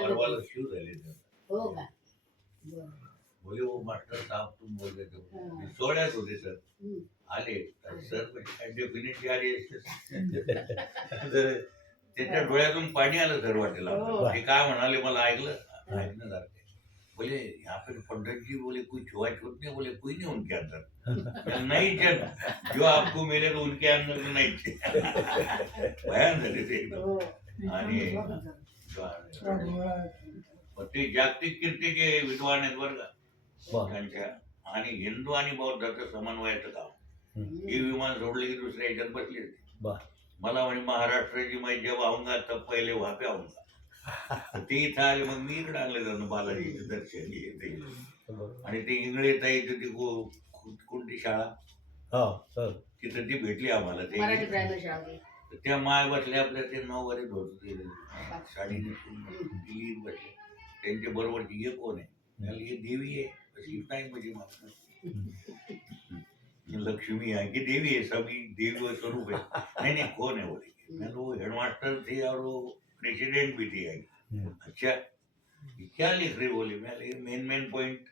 परवा लक्ष्मी झाले हो का बरं. बोले वो मास्टर साहब तुम बोल रहे थे हाँ. मी सोहळ्यात होते सर हम्म. आले सर म्हणजे डेफिनेटली आले तर त्याच्या डोळ्यातून पाणी आलं सर वाटेल हो. ते काय म्हणाले मला ऐकणं झालं बोले यहाँ पे पंडित जी बोले कोई छुआ छूत नहीं बोले कोई नहीं उनके अंदर नहीं जब जो आपको मिले तो उनके अंदर तो नहीं भयान झाले ते एकदम आणि ते जागतिक कीर्तीचे विद्वान आहेत बरं का त्यांच्या आणि हिंदू आणि बौद्धाचं समन्वयाचं काम हे विमान सोडले की दुसऱ्या ह्याच्यात बसले मला म्हणे महाराष्ट्र जी मैं जब आऊंगा तब पहिले वहां पे आऊंगा ते इथं आले मग मी इकडे आणले जाणं बालाजीचं दर्शन घेते आणि ते इंगळे ताईचं ती कोणती शाळा तिथं ती भेटली आम्हाला ते त्या माय बसल्या आपल्या ते 9 वारीत होत साडी दिल्लीत बसले त्यांच्या बरोबरची हे कोण आहे हे देवी आहे अशी काय म्हणजे लक्ष्मी आहे की देवी है सभी देवी स्वरूप है नहीं कौन है बोले मैं वो हेडमास्टर थे और वो प्रेसिडेंट भी थे अच्छा क्या लिख रहे बोले मैं मेन पॉइंट